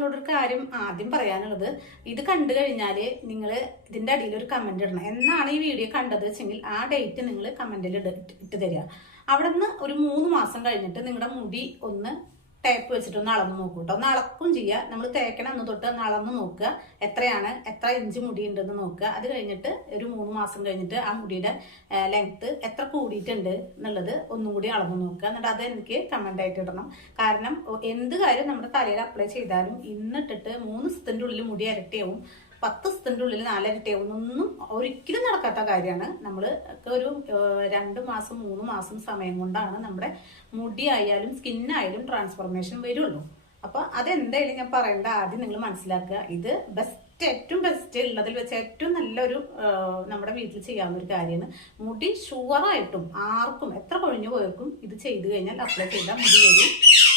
നിങ്ങളോടൊരു കാര്യം ആദ്യം പറയാനുള്ളത്. ഇത് കണ്ടു കഴിഞ്ഞാൽ നിങ്ങൾ ഇതിന്റെ അടിയിൽ ഒരു കമന്റ് ഇടണം. എന്നാണ് ഈ വീഡിയോ കണ്ടത് വെച്ചെങ്കിൽ ആ ഡേറ്റ് നിങ്ങൾ കമന്റിൽ ഇട്ട് തരിക. അവിടെ നിന്ന് ഒരു മൂന്ന് മാസം കഴിഞ്ഞിട്ട് നിങ്ങളുടെ മുടി ഒന്ന് ടേപ്പ് വെച്ചിട്ട് ഒന്ന് അളന്ന് നോക്കൂ കേട്ടോ ഒന്ന് അളക്കും ചെയ്യുക നമ്മൾ തേക്കണ അന്ന് തൊട്ട് ഒന്ന് അളന്ന് നോക്കുക. എത്രയാണ് എത്ര ഇഞ്ച് മുടി ഉണ്ടെന്ന് നോക്കുക. അത് കഴിഞ്ഞിട്ട് ഒരു മൂന്ന് മാസം കഴിഞ്ഞിട്ട് ആ മുടിയുടെ ലെങ്ത്ത് എത്ര കൂടിയിട്ടുണ്ട് എന്നുള്ളത് ഒന്നും കൂടി അളന്ന് നോക്കുക. എന്നിട്ട് അത് എനിക്ക് കമന്റ് ആയിട്ട് ഇടണം. കാരണം എന്ത് കാര്യം നമ്മുടെ തലയിൽ അപ്ലൈ ചെയ്താലും ഇന്നിട്ടിട്ട് മൂന്ന് ദിവസത്തിന്റെ ഉള്ളിൽ മുടി ഇരട്ടിയാവും പത്ത് ദിവസത്തിന്റെ ഉള്ളിൽ നാലിരട്ടിയാവും ഒന്നും ഒരിക്കലും നടക്കാത്ത കാര്യമാണ്. നമ്മൾ ഒരു രണ്ട് മാസം മൂന്ന് മാസം സമയം കൊണ്ടാണ് നമ്മുടെ മുടി ആയാലും സ്കിന്നായാലും ട്രാൻസ്ഫോർമേഷൻ വരുള്ളൂ. അപ്പോൾ അതെന്തായാലും ഞാൻ പറയേണ്ട ആദ്യം നിങ്ങൾ മനസ്സിലാക്കുക. ഇത് ബെസ്റ്റ് ഏറ്റവും ബെസ്റ്റ് ഉള്ളതിൽ വെച്ച് ഏറ്റവും നല്ലൊരു നമ്മുടെ വീട്ടിൽ ചെയ്യാവുന്ന ഒരു കാര്യമാണ്. മുടി ഷുവറായിട്ടും ആർക്കും എത്ര കൊഴിഞ്ഞു പോയവർക്കും ഇത് ചെയ്തു കഴിഞ്ഞാൽ അപ്ലൈ ചെയ്താൽ മുടി വരും.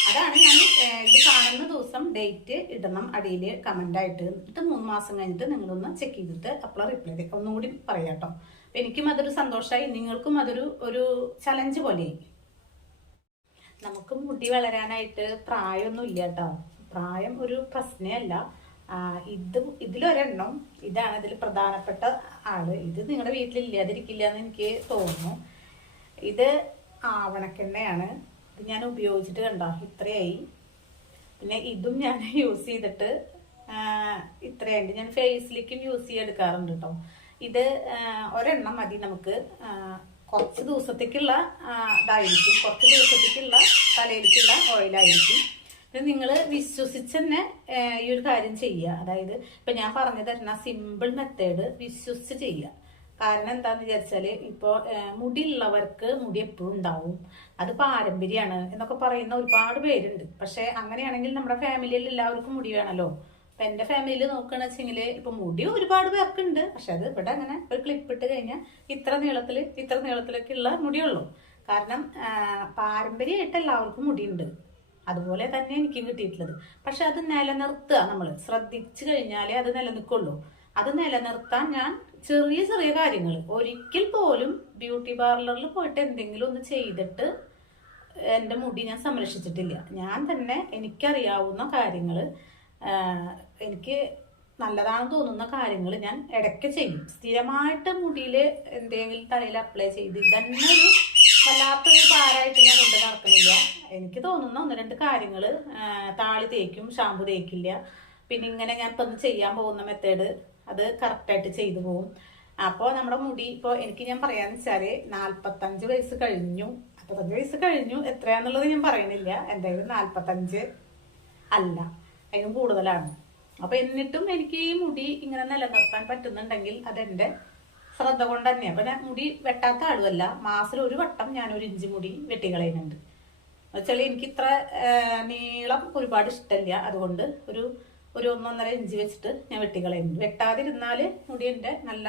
അതാണ് ഞാൻ ഇത് കാണുന്ന ദിവസം ഡേറ്റ് ഇടണം അടിയിൽ ആയിട്ട്. എന്നിട്ട് മൂന്ന് മാസം കഴിഞ്ഞിട്ട് നിങ്ങളൊന്ന് ചെക്ക് ചെയ്തിട്ട് അപ്പോൾ റിപ്ലൈ തരും ഒന്നുകൂടി പറയാം കേട്ടോ. അപ്പൊ എനിക്കും അതൊരു സന്തോഷമായി നിങ്ങൾക്കും അതൊരു ഒരു ചലഞ്ച് പോലെയായി നമുക്ക് മുടി വളരാനായിട്ട് പ്രായമൊന്നും ഇല്ല കേട്ടോ. പ്രായം ഒരു പ്രശ്നമല്ല. ഇത് ഇതിലൊരെണ്ണം ഇതാണ് ഇതിൽ പ്രധാനപ്പെട്ട ആൾ. ഇത് നിങ്ങളുടെ വീട്ടിൽ ഇല്ലാതിരിക്കില്ല എന്ന് എനിക്ക് തോന്നുന്നു. ഇത് ആവണക്കെണ്ണയാണ്. ഇത് ഞാൻ ഉപയോഗിച്ചിട്ട് കണ്ടോ? ഇത്രയായി. പിന്നെ ഇതും ഞാൻ യൂസ് ചെയ്തിട്ട് ഇത്രയുണ്ട്. ഞാൻ ഫേസിലേക്കും യൂസ് ചെയ്തെടുക്കാറുണ്ട് കേട്ടോ ഇത് ഒരെണ്ണം മതി നമുക്ക്. കുറച്ച് ദിവസത്തേക്കുള്ള ഇതായിരിക്കും. കുറച്ച് ദിവസത്തേക്കുള്ള തലയിലേക്കുള്ള ഓയിലായിരിക്കും ഇത് നിങ്ങൾ വിശ്വസിച്ച് തന്നെ ഈ ഒരു കാര്യം ചെയ്യുക. അതായത് ഇപ്പം ഞാൻ പറഞ്ഞു തരുന്ന സിമ്പിൾ മെത്തേഡ് വിശ്വസിച്ച് ചെയ്യുക. കാരണം എന്താന്ന് വിചാരിച്ചാൽ ഇപ്പോ മുടി മുടിയുള്ളവർക്ക് മുടി എപ്പോഴും ഉണ്ടാവും. അത് പാരമ്പര്യമാണ് എന്നൊക്കെ പറയുന്ന ഒരുപാട് പേരുണ്ട്. പക്ഷെ അങ്ങനെയാണെങ്കിൽ നമ്മുടെ ഫാമിലിയിൽ എല്ലാവർക്കും മുടി വേണമല്ലോ ഇപ്പൊ എന്റെ ഫാമിലിയിൽ നോക്കുകയാണെന്ന് വെച്ചെങ്കിൽ ഇപ്പൊ മുടി ഒരുപാട് പേർക്ക് ഉണ്ട് പക്ഷെ അത് ഇവിടെ അങ്ങനെ ഒരു ക്ലിപ്പ് ഇട്ട് കഴിഞ്ഞാൽ ഇത്ര നീളത്തിൽ ഇത്ര നീളത്തിലൊക്കെ ഉള്ള മുടിയുള്ളൂ. കാരണം പാരമ്പര്യമായിട്ട് എല്ലാവർക്കും മുടിയുണ്ട്. അതുപോലെ തന്നെ എനിക്കും കിട്ടിയിട്ടുള്ളത്. പക്ഷെ അത് നിലനിർത്തുക നമ്മൾ ശ്രദ്ധിച്ചു കഴിഞ്ഞാലേ അത് നിലനിൽക്കുള്ളൂ. അത് നിലനിർത്താൻ ഞാൻ ചെറിയ ചെറിയ കാര്യങ്ങൾ ഒരിക്കൽ പോലും ബ്യൂട്ടി പാർലറിൽ പോയിട്ട് എന്തെങ്കിലും ഒന്ന് ചെയ്തിട്ട് എന്റെ മുടി ഞാൻ സംരക്ഷിച്ചിട്ടില്ല. ഞാൻ തന്നെ എനിക്കറിയാവുന്ന കാര്യങ്ങൾ എനിക്ക് നല്ലതാണെന്ന് തോന്നുന്ന കാര്യങ്ങൾ ഞാൻ ഇടയ്ക്ക് ചെയ്യും. സ്ഥിരമായിട്ട് മുടിയിൽ എന്തെങ്കിലും തലയിൽ അപ്ലൈ ചെയ്ത് തന്നെ ഒരു വല്ലാത്തൊരു ഭാരമായിട്ട് ഞാൻ കൊണ്ട് നടക്കുന്നില്ല. എനിക്ക് തോന്നുന്ന ഒന്ന് രണ്ട് കാര്യങ്ങൾ താളി തേക്കും ഷാമ്പു തേക്കില്ല. പിന്നെ ഇങ്ങനെ ഞാൻ ഇപ്പം ചെയ്യാൻ പോകുന്ന മെത്തേഡ് അത് കറക്റ്റായിട്ട് ചെയ്തു പോകും അപ്പോൾ നമ്മുടെ മുടി ഇപ്പോൾ എനിക്ക് ഞാൻ പറയാന്ന് വെച്ചാൽ നാൽപ്പത്തഞ്ച് വയസ്സ് കഴിഞ്ഞു. നാൽപ്പത്തഞ്ച് വയസ്സ് കഴിഞ്ഞു. എത്രയാന്നുള്ളത് ഞാൻ പറയണില്ല എന്തായാലും നാൽപ്പത്തഞ്ച് അല്ല. അതിനും കൂടുതലാണ്. അപ്പോൾ എന്നിട്ടും എനിക്ക് ഈ മുടി ഇങ്ങനെ നിലനിർത്താൻ പറ്റുന്നുണ്ടെങ്കിൽ അതെന്റെ ശ്രദ്ധ കൊണ്ട് തന്നെയാണ് അപ്പം ഞാൻ മുടി വെട്ടാത്ത ആളുമല്ല. മാസത്തിൽ ഒരു വട്ടം ഞാൻ ഒരു ഇഞ്ച് മുടി വെട്ടിക്കളയുന്നുണ്ട് എന്നുവെച്ചാൽ എനിക്ക് ഇത്ര ആ, നീളം ഒരുപാട് ഇഷ്ടമില്ല. അതുകൊണ്ട് ഒരു ഒരു ഒന്നൊന്നര ഇഞ്ച് വെച്ചിട്ട് ഞാൻ വെട്ടിക്കളയും വെട്ടാതിരുന്നാൽ മുടി എന്റെ നല്ല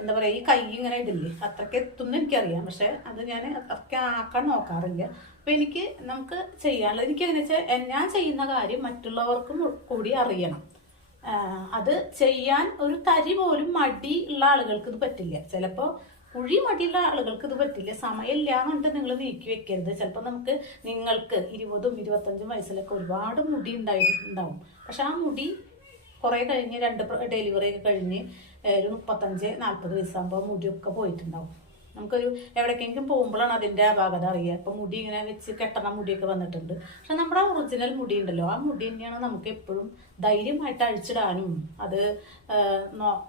എന്താ പറയാ ഈ കൈ ഇങ്ങനെ ഇതില്ലേ അത്രയ്ക്ക് എത്തുന്നു എനിക്കറിയാം. പക്ഷെ അത് ഞാൻ അത്രയ്ക്ക് ആക്കാൻ നോക്കാറില്ല. അപ്പൊ എനിക്ക് നമുക്ക് ചെയ്യാനുള്ളത് എനിക്ക് എങ്ങനെ വെച്ചാൽ ഞാൻ ചെയ്യുന്ന കാര്യം മറ്റുള്ളവർക്കും കൂടി അറിയണം. അത് ചെയ്യാൻ ഒരു തരി പോലും മടി ഉള്ള ആളുകൾക്ക് ഇത് പറ്റില്ല. ചിലപ്പോൾ കുഴി മടിയുള്ള ആളുകൾക്ക് ഇത് പറ്റില്ല. സമയമില്ല എന്നിട്ട് നിങ്ങൾ നീക്കി വെക്കരുത്. ചിലപ്പോൾ നമുക്ക് നിങ്ങൾക്ക് ഇരുപതും ഇരുപത്തഞ്ചും വയസ്സിലൊക്കെ ഒരുപാട് മുടി ഉണ്ടായിട്ടുണ്ടാവും പക്ഷെ ആ മുടി കുറേ കഴിഞ്ഞ് രണ്ട് ഡെലിവറി ഒക്കെ കഴിഞ്ഞ് ഒരു മുപ്പത്തഞ്ച് നാൽപ്പത് വയസ്സാകുമ്പോൾ മുടിയൊക്കെ പോയിട്ടുണ്ടാവും. നമുക്കൊരു എവിടേക്കെങ്കിലും പോകുമ്പോഴാണ് അതിന്റെ അപാകത അറിയുക ഇപ്പം മുടി ഇങ്ങനെ വെച്ച് കെട്ടണ മുടിയൊക്കെ വന്നിട്ടുണ്ട്. പക്ഷെ നമ്മുടെ ഒറിജിനൽ മുടി ഉണ്ടല്ലോ ആ മുടി തന്നെയാണ് നമുക്ക് എപ്പോഴും ധൈര്യമായിട്ട് അഴിച്ചിടാനും അത്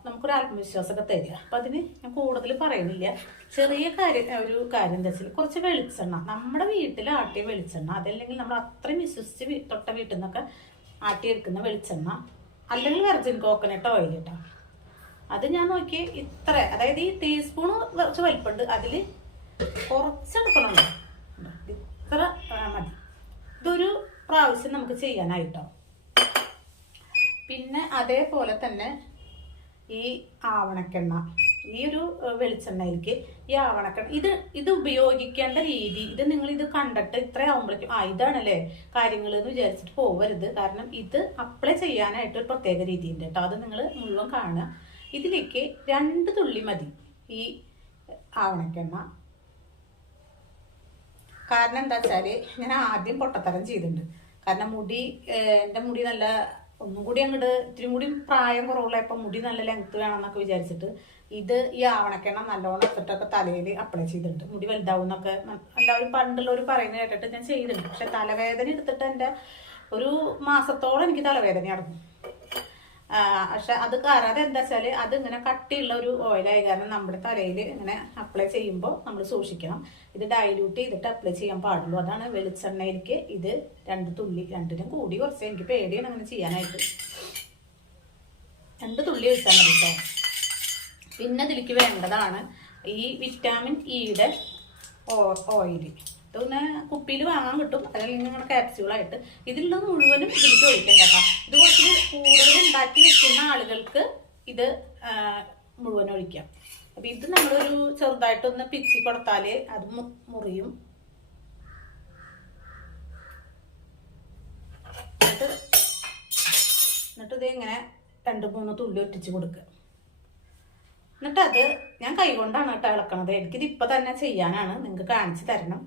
നമുക്കൊരു ആത്മവിശ്വാസമൊക്കെ തരിക. അപ്പം അതിന് ഞാൻ കൂടുതൽ പറയുന്നില്ല. ചെറിയ കാര്യം ഒരു കാര്യം എന്താ വെച്ചാൽ കുറച്ച് വെളിച്ചെണ്ണ. നമ്മുടെ വീട്ടിൽ ആട്ടിയ വെളിച്ചെണ്ണ അതല്ലെങ്കിൽ നമ്മൾ അത്രയും വിശ്വസിച്ച് തൊട്ട വീട്ടിൽ നിന്നൊക്കെ ആട്ടിയെടുക്കുന്ന വെളിച്ചെണ്ണ അല്ലെങ്കിൽ വെർജിൻ കോക്കനട്ട് ഓയിൽ കേട്ടോ അത് ഞാൻ നോക്കി ഇത്ര അതായത് ഈ ടീസ്പൂണ് കുറച്ച് വലിപ്പമുണ്ട് അതിൽ കുറച്ചെടുക്കണം. ഇത്ര മതി. ഇതൊരു പ്രാവശ്യം നമുക്ക് ചെയ്യാനായിട്ടോ. പിന്നെ അതേപോലെ തന്നെ ഈ ആവണക്കെണ്ണ ഈ ഒരു വെളിച്ചെണ്ണയിലേക്ക് ഈ ആവണക്കെണ്ണ ഇത് ഇത് ഉപയോഗിക്കേണ്ട രീതി ഇത് നിങ്ങൾ ഇത് കണ്ടിട്ട് ഇത്ര ആവുമ്പോഴേക്കും ആ ഇതാണല്ലേ കാര്യങ്ങൾ എന്ന് വിചാരിച്ചിട്ട് പോവരുത്. കാരണം ഇത് അപ്ലൈ ചെയ്യാനായിട്ട് ഒരു പ്രത്യേക രീതിയുണ്ട് കേട്ടോ. അത് നിങ്ങൾ മുഴുവൻ കാണുക. ഇതിലേക്ക് രണ്ട് തുള്ളി മതി. ഈ ആവണക്കെണ്ണ. കാരണം എന്താ വെച്ചാൽ ഞാൻ ആദ്യം പൊട്ടത്തരം ചെയ്തിട്ടുണ്ട്. കാരണം മുടി എന്റെ മുടി നല്ല ഒന്നും കൂടി അങ്ങോട്ട് ഇത്തിരി കൂടി പ്രായം കുറവുള്ള ഇപ്പം മുടി നല്ല ലെങ്ത് വേണമെന്നൊക്കെ വിചാരിച്ചിട്ട് ഇത് ഈ ആവണക്കെണ്ണ നല്ലോണം ഇട്ടിട്ടൊക്കെ തലയിൽ അപ്ലൈ ചെയ്തിട്ടുണ്ട്. മുടി വലുതാവും എന്നൊക്കെ എല്ലാവരും പണ്ടുള്ളവർ പറയുന്നത് കേട്ടിട്ട് ഞാൻ ചെയ്തിട്ടുണ്ട്. പക്ഷെ തലവേദന എടുത്തിട്ട് എന്റെ ഒരു മാസത്തോളം എനിക്ക് തലവേദന ആ, പക്ഷെ അത് കയറാതെ എന്താ വെച്ചാൽ അത് ഇങ്ങനെ കട്ടിയുള്ള ഒരു ഓയിലായി കാരണം നമ്മുടെ തലയിൽ ഇങ്ങനെ അപ്ലൈ ചെയ്യുമ്പോൾ നമ്മൾ സൂക്ഷിക്കണം. ഇത് ഡൈല്യൂട്ട് ചെയ്തിട്ട് അപ്ലൈ ചെയ്യാൻ പാടുള്ളൂ. അതാണ് വെളിച്ചെണ്ണയിലേക്ക് ഇത് രണ്ട് തുള്ളി രണ്ടിനും കൂടി കുറച്ച്. എനിക്ക് പേടിയാണ് അങ്ങനെ ചെയ്യാനായിട്ട്. രണ്ട് തുള്ളി ഒഴിച്ചാൽ മതി കേട്ടോ പിന്നെ ഇതിലേക്ക് വേണ്ടതാണ് ഈ വിറ്റാമിൻ ഇയുടെ ഓയിൽ ഇത് പിന്നെ കുപ്പിയിൽ വാങ്ങാൻ കിട്ടും. അതല്ലെങ്കിൽ നമ്മുടെ ക്യാപ്സ്യൂളായിട്ട് ഇതിലുള്ളത് മുഴുവനും ഇതിലേക്ക് ഒഴിക്കാം കേട്ടോ. ഇത് കുറച്ച് കൂടുതൽ ഉണ്ടാക്കി വെക്കുന്ന ആളുകൾക്ക് ഇത് മുഴുവൻ ഒഴിക്കാം. അപ്പൊ ഇത് നമ്മളൊരു ചെറുതായിട്ടൊന്ന് പിച്ചി കൊടുത്താൽ അത് മുറിയും. എന്നിട്ട് എന്നിട്ട് ഇത് ഇങ്ങനെ രണ്ട് മൂന്ന് തുള്ളി ഒറ്റിച്ച് കൊടുക്കുക. എന്നിട്ട് അത് ഞാൻ കൈകൊണ്ടാണ് കേട്ടോ ഇളക്കണത്. എനിക്കിത് ഇപ്പൊ തന്നെ ചെയ്യാനാണ്. നിങ്ങൾക്ക് കാണിച്ചു തരണം.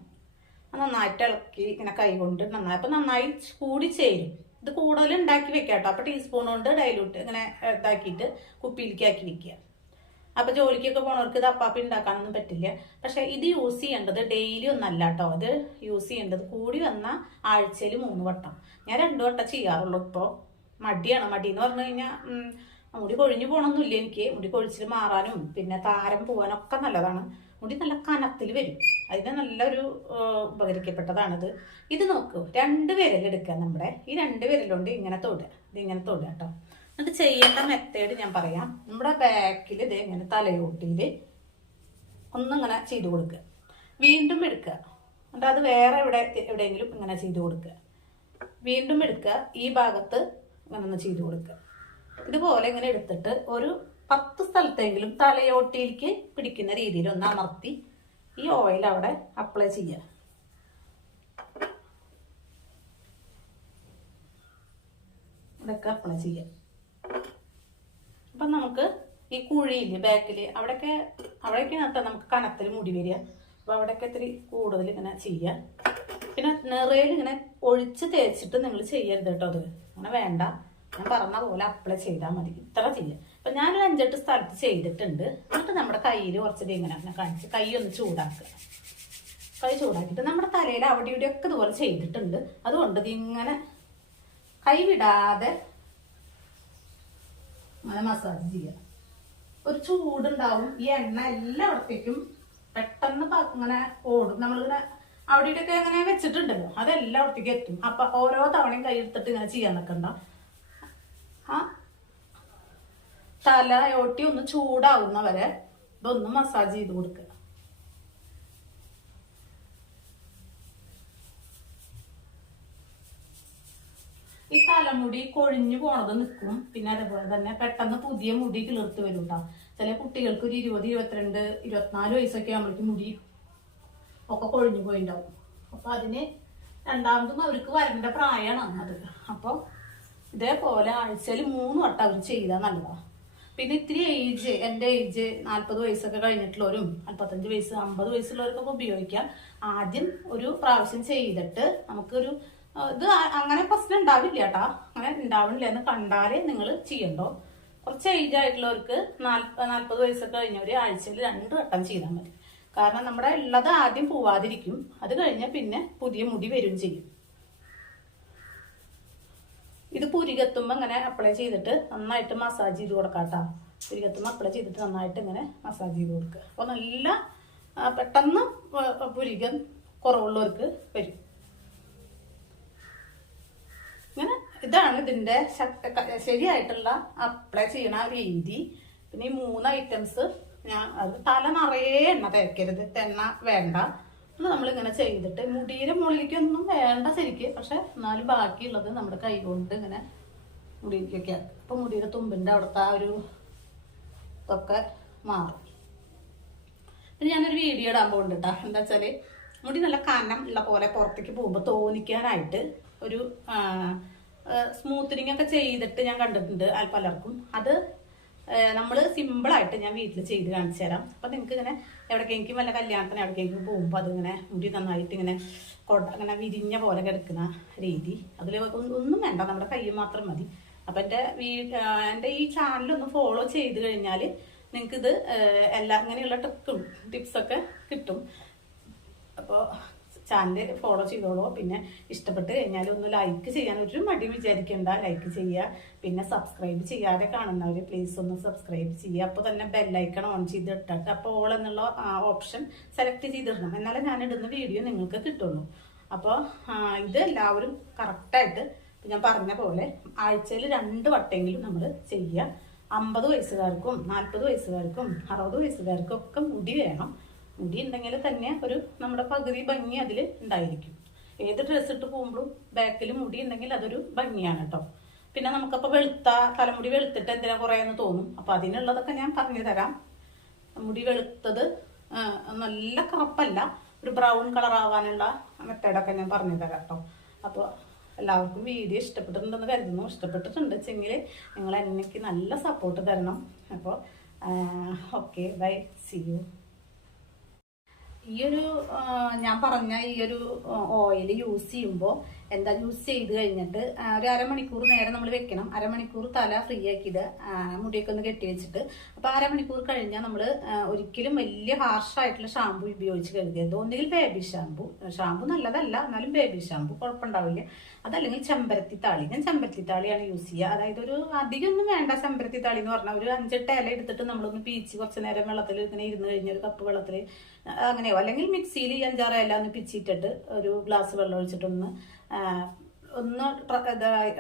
നന്നായിട്ട് ഇളക്കി ഇങ്ങനെ കൈകൊണ്ട് നന്നായി. അപ്പം നന്നായി കൂടി ചേരും. ഇത് കൂടുതൽ ഉണ്ടാക്കി വെക്കാം കേട്ടോ അപ്പം ടീസ്പൂൺ കൊണ്ട് ഡൈലൂട്ട് ഇങ്ങനെ ഇതാക്കിയിട്ട് കുപ്പിയിലേക്ക് ആക്കി വെക്കുക അപ്പം ജോലിക്കൊക്കെ പോണവർക്ക് ഇത് അപ്പാപ്പി ഉണ്ടാക്കാനൊന്നും പറ്റില്ല. പക്ഷേ ഇത് യൂസ് ചെയ്യേണ്ടത് ഡെയിലി ഒന്നല്ല കേട്ടോ അത് യൂസ് ചെയ്യേണ്ടത് കൂടി വന്ന ആഴ്ചയിൽ മൂന്ന് വട്ടം. ഞാൻ രണ്ട് വട്ടം ചെയ്യാറുള്ളൂ ഇപ്പോൾ മടിയാണ്. മടി എന്ന് പറഞ്ഞു കഴിഞ്ഞാൽ മുടി കൊഴിഞ്ഞു പോകണമെന്നില്ല എനിക്ക്. മുടി കൊഴിച്ചിൽ മാറാനും പിന്നെ താരം പോകാനൊക്കെ നല്ലതാണ്. മുടി നല്ല കനത്തിൽ വരും. അതിന് നല്ലൊരു ഉപകരിക്കപ്പെട്ടതാണിത്. ഇത് നോക്കൂ രണ്ട് വിരലെടുക്കുക നമ്മുടെ. ഈ രണ്ട് വിരലുകൊണ്ട് ഇങ്ങനെ തൊടുക. ഇത് ഇങ്ങനെ തൊടുക കേട്ടോ എന്നിട്ട് ചെയ്യേണ്ട മെത്തേഡ് ഞാൻ പറയാം. നമ്മുടെ ബാക്കിൽ ഇത് ഇങ്ങനെ തലയോട്ടിയിൽ ഒന്നിങ്ങനെ ചെയ്ത് കൊടുക്കുക. വീണ്ടും എടുക്കുക. എന്നിട്ട് അത് വേറെ എവിടെ എവിടെയെങ്കിലും ഇങ്ങനെ ചെയ്ത് കൊടുക്കുക. വീണ്ടും എടുക്കുക. ഈ ഭാഗത്ത് ഇങ്ങനെ ഒന്ന് ചെയ്ത് കൊടുക്കുക. ഇതുപോലെ ഇങ്ങനെ എടുത്തിട്ട് ഒരു പത്ത് സ്ഥലത്തെങ്കിലും തലയോട്ടിയിലേക്ക് പിടിക്കുന്ന രീതിയിൽ ഒന്ന് അമർത്തി ഈ ഓയിൽ അവിടെ അപ്ലൈ ചെയ്യുക. ഇതൊക്കെ അപ്ലൈ ചെയ്യുക. അപ്പം നമുക്ക് ഈ കുഴിയിൽ ബാക്കിൽ അവിടെയൊക്കെ അവിടെയൊക്കെ നമുക്ക് കനത്തിൽ മുടി വരിക. അപ്പോൾ അവിടെയൊക്കെ ഇത്തിരി കൂടുതൽ ഇങ്ങനെ ചെയ്യുക. പിന്നെ നിറയിൽ ഇങ്ങനെ ഒഴിച്ച് തേച്ചിട്ട് നിങ്ങൾ ചെയ്യരുത് കേട്ടോ അത്. അങ്ങനെ വേണ്ട. ഞാൻ പറഞ്ഞ പോലെ അപ്ലൈ ചെയ്താൽ മതി. ഇത്ര ചെയ്യുക. അപ്പൊ ഞാനൊരു അഞ്ചെട്ട് സ്ഥലത്ത് ചെയ്തിട്ടുണ്ട്. എന്നിട്ട് നമ്മുടെ കയ്യിൽ കുറച്ച് ഇങ്ങനെ അങ്ങനെ കാണിച്ച് കൈ ഒന്ന് ചൂടാക്കുക. കൈ ചൂടാക്കിയിട്ട് നമ്മുടെ തലയിൽ അവിടെ ഇവിടെ ഒക്കെ ഇതുപോലെ ചെയ്തിട്ടുണ്ട്. അതുകൊണ്ട് ഇങ്ങനെ കൈ വിടാതെ അങ്ങനെ മസാജ് ചെയ്യുക ഒരു ചൂടുണ്ടാവും. ഈ എണ്ണ എല്ലായിടത്തേക്കും പെട്ടെന്ന് ഇങ്ങനെ ഓടും. നമ്മളിങ്ങനെ അവിടെ ഇവിടെയൊക്കെ ഇങ്ങനെ വെച്ചിട്ടുണ്ടല്ലോ. അതെല്ലായിടത്തേക്കും എത്തും. അപ്പൊ ഓരോ തവണയും കൈ എടുത്തിട്ട് ഇങ്ങനെ ചെയ്യാൻ നിൽക്കണ്ട. ആ തലയോട്ടി ഒന്ന് ചൂടാവുന്നവരെ ഇതൊന്ന് മസാജ് ചെയ്ത് കൊടുക്കുക. ഈ തലമുടി കൊഴിഞ്ഞു പോണത് നിൽക്കും പിന്നെ അതേപോലെ തന്നെ പെട്ടെന്ന് പുതിയ മുടി കിളിർത്ത് വരും കേട്ടോ ചില കുട്ടികൾക്ക് ഒരു ഇരുപത് ഇരുപത്തിരണ്ട് ഇരുപത്തിനാല് വയസ്സൊക്കെ ആകുമ്പോഴേക്കും മുടി ഒക്കെ കൊഴിഞ്ഞു പോയിണ്ടാവും. അപ്പൊ അതിന് രണ്ടാമതും അവർക്ക് വരേണ്ട പ്രായമാണ് അത്. അപ്പോൾ ഇതേപോലെ ആഴ്ചയിൽ മൂന്ന് വട്ടം അവർ ചെയ്താൽ നല്ലതാണ് പിന്നെ ഇത്തിരി ഏജ് എന്റെ ഏജ് നാൽപ്പത് വയസ്സൊക്കെ കഴിഞ്ഞിട്ടുള്ളവരും നാൽപ്പത്തഞ്ച് വയസ്സ് അമ്പത് വയസ്സുള്ളവർക്കൊക്കെ ഉപയോഗിക്കാം ആദ്യം ഒരു പ്രാവശ്യം ചെയ്തിട്ട് നമുക്കൊരു ഇത് അങ്ങനെ പ്രശ്നം ഉണ്ടാവില്ല കേട്ടാ. അങ്ങനെ ഉണ്ടാവില്ല എന്ന് കണ്ടാലേ നിങ്ങൾ ചെയ്യണ്ടോ? കുറച്ച് ഏജ് ആയിട്ടുള്ളവർക്ക് നാൽപ്പ നാൽപ്പത് വയസ്സൊക്കെ കഴിഞ്ഞവർ ആഴ്ചയിൽ രണ്ട് വട്ടം ചെയ്താൽ മതി. കാരണം നമ്മുടെ ഉള്ളത് ആദ്യം പോവാതിരിക്കും. അത് കഴിഞ്ഞാൽ പിന്നെ പുതിയ മുടി വരും ചെയ്യും. ഇത് പുരികത്തുമ്പോൾ ഇങ്ങനെ അപ്ലൈ ചെയ്തിട്ട് നന്നായിട്ട് മസാജ് ചെയ്ത് കൊടുക്കാം കേട്ടോ അപ്ലൈ ചെയ്തിട്ട് നന്നായിട്ട് ഇങ്ങനെ മസാജ് ചെയ്ത് കൊടുക്കുക. അപ്പോൾ നല്ല പെട്ടെന്ന് പുരികം കുറവുള്ളവർക്ക് വരും. ഇങ്ങനെ ഇതാണ് ശക്ത ശരിയായിട്ടുള്ള അപ്ലൈ ചെയ്യണ രീതി. പിന്നെ ഈ മൂന്ന് ഐറ്റംസ് ഞാൻ അത് തല നിറയെ എണ്ണ തേക്കരുത്. എണ്ണ വേണ്ട. നമ്മളിങ്ങനെ ചെയ്തിട്ട് മുടിയുടെ മുകളിലേക്കൊന്നും വേണ്ട ശരിക്ക്. പക്ഷെ എന്നാലും ബാക്കിയുള്ളത് നമ്മുടെ കൈ കൊണ്ട് ഇങ്ങനെ മുടിയിലേക്കൊക്കെ ആക്കും. അപ്പം മുടിയുടെ തുമ്പിന്റെ അവിടുത്തെ ആ ഒരു ഇതൊക്കെ മാറും. പിന്നെ ഞാനൊരു വീഡിയോ ഇടാൻ പോകുന്നുണ്ട് കേട്ടോ എന്താ വെച്ചാൽ മുടി നല്ല കനം ഉള്ള പോലെ പുറത്തേക്ക് പോകുമ്പോൾ തോന്നിക്കാനായിട്ട് ഒരു സ്മൂത്തനിങ് ഒക്കെ ചെയ്തിട്ട് ഞാൻ കണ്ടിട്ടുണ്ട് പലർക്കും അത് നമ്മൾ സിമ്പിളായിട്ട് ഞാൻ വീട്ടിൽ ചെയ്ത് കാണിച്ചു തരാം. അപ്പം നിങ്ങൾക്ക് ഇങ്ങനെ എവിടേക്കെങ്കിലും വല്ല കല്യാണത്തിന് എവിടേക്കെങ്കിലും പോകുമ്പോൾ അതിങ്ങനെ മുടി നന്നായിട്ട് ഇങ്ങനെ കൊട അങ്ങനെ വിരിഞ്ഞ പോലെ കിടക്കുന്ന രീതി. അതിൽ ഒന്നും വേണ്ട നമ്മുടെ കൈ മാത്രം മതി. അപ്പം എന്റെ വീ എന്റെ ഈ ചാനലൊന്ന് ഫോളോ ചെയ്ത് കഴിഞ്ഞാൽ നിങ്ങൾക്കിത് എല്ലാ ഇങ്ങനെയുള്ള ടിപ്പും ടിപ്സൊക്കെ കിട്ടും. അപ്പോൾ ചാനൽ ഫോളോ ചെയ്തോളൂ. പിന്നെ ഇഷ്ടപ്പെട്ട് കഴിഞ്ഞാൽ ഒന്ന് ലൈക്ക് ചെയ്യാൻ ഒരു മടി വിചാരിക്കേണ്ട. ലൈക്ക് ചെയ്യുക പിന്നെ സബ്സ്ക്രൈബ് ചെയ്യാതെ കാണുന്നവർ പ്ലീസ് ഒന്ന് സബ്സ്ക്രൈബ് ചെയ്യുക അപ്പോൾ തന്നെ ബെല്ലൈക്കൺ ഓൺ ചെയ്ത് അപ്പോൾ ഓൾ എന്നുള്ള ഓപ്ഷൻ സെലക്ട് ചെയ്തിടണം. എന്നാലേ ഞാൻ ഇടുന്ന വീഡിയോ നിങ്ങൾക്ക് കിട്ടുള്ളൂ. അപ്പോൾ ഇത് എല്ലാവരും കറക്റ്റായിട്ട് ഞാൻ പറഞ്ഞ പോലെ ആഴ്ചയിൽ രണ്ട് വട്ടെങ്കിലും നമ്മൾ ചെയ്യുക അമ്പത് വയസ്സുകാർക്കും നാൽപ്പത് വയസ്സുകാർക്കും അറുപത് വയസ്സുകാർക്കും ഒക്കെ മുടി വേണം. മുടി ഉണ്ടെങ്കിൽ തന്നെ ഒരു നമ്മുടെ പകുതി ഭംഗി അതിൽ ഉണ്ടായിരിക്കും. ഏത് ഡ്രസ്സ് ഇട്ട് പോകുമ്പോഴും ബാക്കിൽ മുടി ഉണ്ടെങ്കിൽ അതൊരു ഭംഗിയാണ് കേട്ടോ പിന്നെ നമുക്കപ്പോൾ വെളുത്ത തലമുടി വെളുത്തിട്ട് എന്തിനാ കുറേയെന്ന് തോന്നും. അപ്പോൾ അതിനുള്ളതൊക്കെ ഞാൻ പറഞ്ഞു തരാം. മുടി വെളുത്തത് നല്ല കറുപ്പല്ല. ഒരു ബ്രൗൺ കളർ ആവാനുള്ള മെത്തേഡൊക്കെ ഞാൻ പറഞ്ഞു തരാം കേട്ടോ അപ്പോൾ എല്ലാവർക്കും വീഡിയോ ഇഷ്ടപ്പെട്ടിട്ടുണ്ടെന്ന് കരുതുന്നു. ഇഷ്ടപ്പെട്ടിട്ടുണ്ട് വെച്ചെങ്കിൽ നിങ്ങൾ എനിക്ക് നല്ല സപ്പോർട്ട് തരണം. അപ്പോൾ ഓക്കെ ബൈ സി യു ഈ ഒരു ഞാൻ പറഞ്ഞ ഈ ഒരു ഓയിൽ യൂസ് ചെയ്യുമ്പോൾ എന്താ യൂസ് ചെയ്ത് കഴിഞ്ഞിട്ട് ഒരു അരമണിക്കൂർ നേരം നമ്മൾ വെക്കണം. അരമണിക്കൂർ തല ഫ്രീ ആക്കിയത് മുടിയൊക്കെ ഒന്ന് കെട്ടി വെച്ചിട്ട്. അപ്പോൾ അരമണിക്കൂർ കഴിഞ്ഞാൽ നമ്മൾ ഒരിക്കലും വലിയ ഹാർഷായിട്ടുള്ള ഷാമ്പു ഉപയോഗിച്ച് കഴുകരുത് ഒന്നുകിൽ ബേബി ഷാമ്പു ഷാമ്പു നല്ലതല്ല എന്നാലും ബേബി ഷാമ്പു കുഴപ്പമുണ്ടാവില്ല. അതല്ലെങ്കിൽ ചെമ്പരത്തി താളി. ഞാൻ ചെമ്പരത്തി താളിയാണ് യൂസ് ചെയ്യുക. അതായത് ഒരു അധികമൊന്നും വേണ്ട ചെമ്പരത്തി താളി എന്ന് പറഞ്ഞാൽ ഒരു അഞ്ചെട്ട് ഇല എടുത്തിട്ട് നമ്മളൊന്ന് പീച്ച് കുറച്ച് നേരം വെള്ളത്തിൽ ഇങ്ങനെ ഇരുന്ന് കഴിഞ്ഞ ഒരു കപ്പ് വെള്ളത്തിൽ അങ്ങനെയോ? അല്ലെങ്കിൽ മിക്സിയിൽ അഞ്ചാറ് ഇല ഒന്ന് പിച്ചിട്ടിട്ട് ഒരു ഗ്ലാസ് വെള്ളം ഒഴിച്ചിട്ടൊന്ന് ഒന്ന്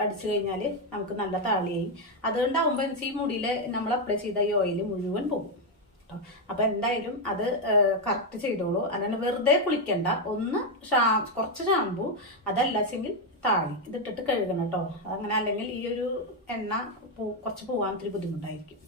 അടിച്ചു കഴിഞ്ഞാൽ നമുക്ക് നല്ല താളിയായി. അതുകൊണ്ടാവുമ്പോൾ ഈ മുടിയിൽ നമ്മൾ അപ്ലൈ ചെയ്ത ഈ ഓയിൽ മുഴുവൻ പോകും. കേട്ടോ അപ്പോൾ എന്തായാലും അത് കറക്റ്റ് ചെയ്തോളൂ. അല്ലാണ്ട് വെറുതെ കുളിക്കണ്ട. ഒന്ന് ഷാ കുറച്ച് ഷാമ്പു അതല്ല വെച്ചെങ്കിൽ താളി. ഇതിട്ടിട്ട് കഴുകണം കേട്ടോ അങ്ങനെ അല്ലെങ്കിൽ ഈ ഒരു എണ്ണ കുറച്ച് പോകാൻ ഒത്തിരി ബുദ്ധിമുട്ടായിരിക്കും.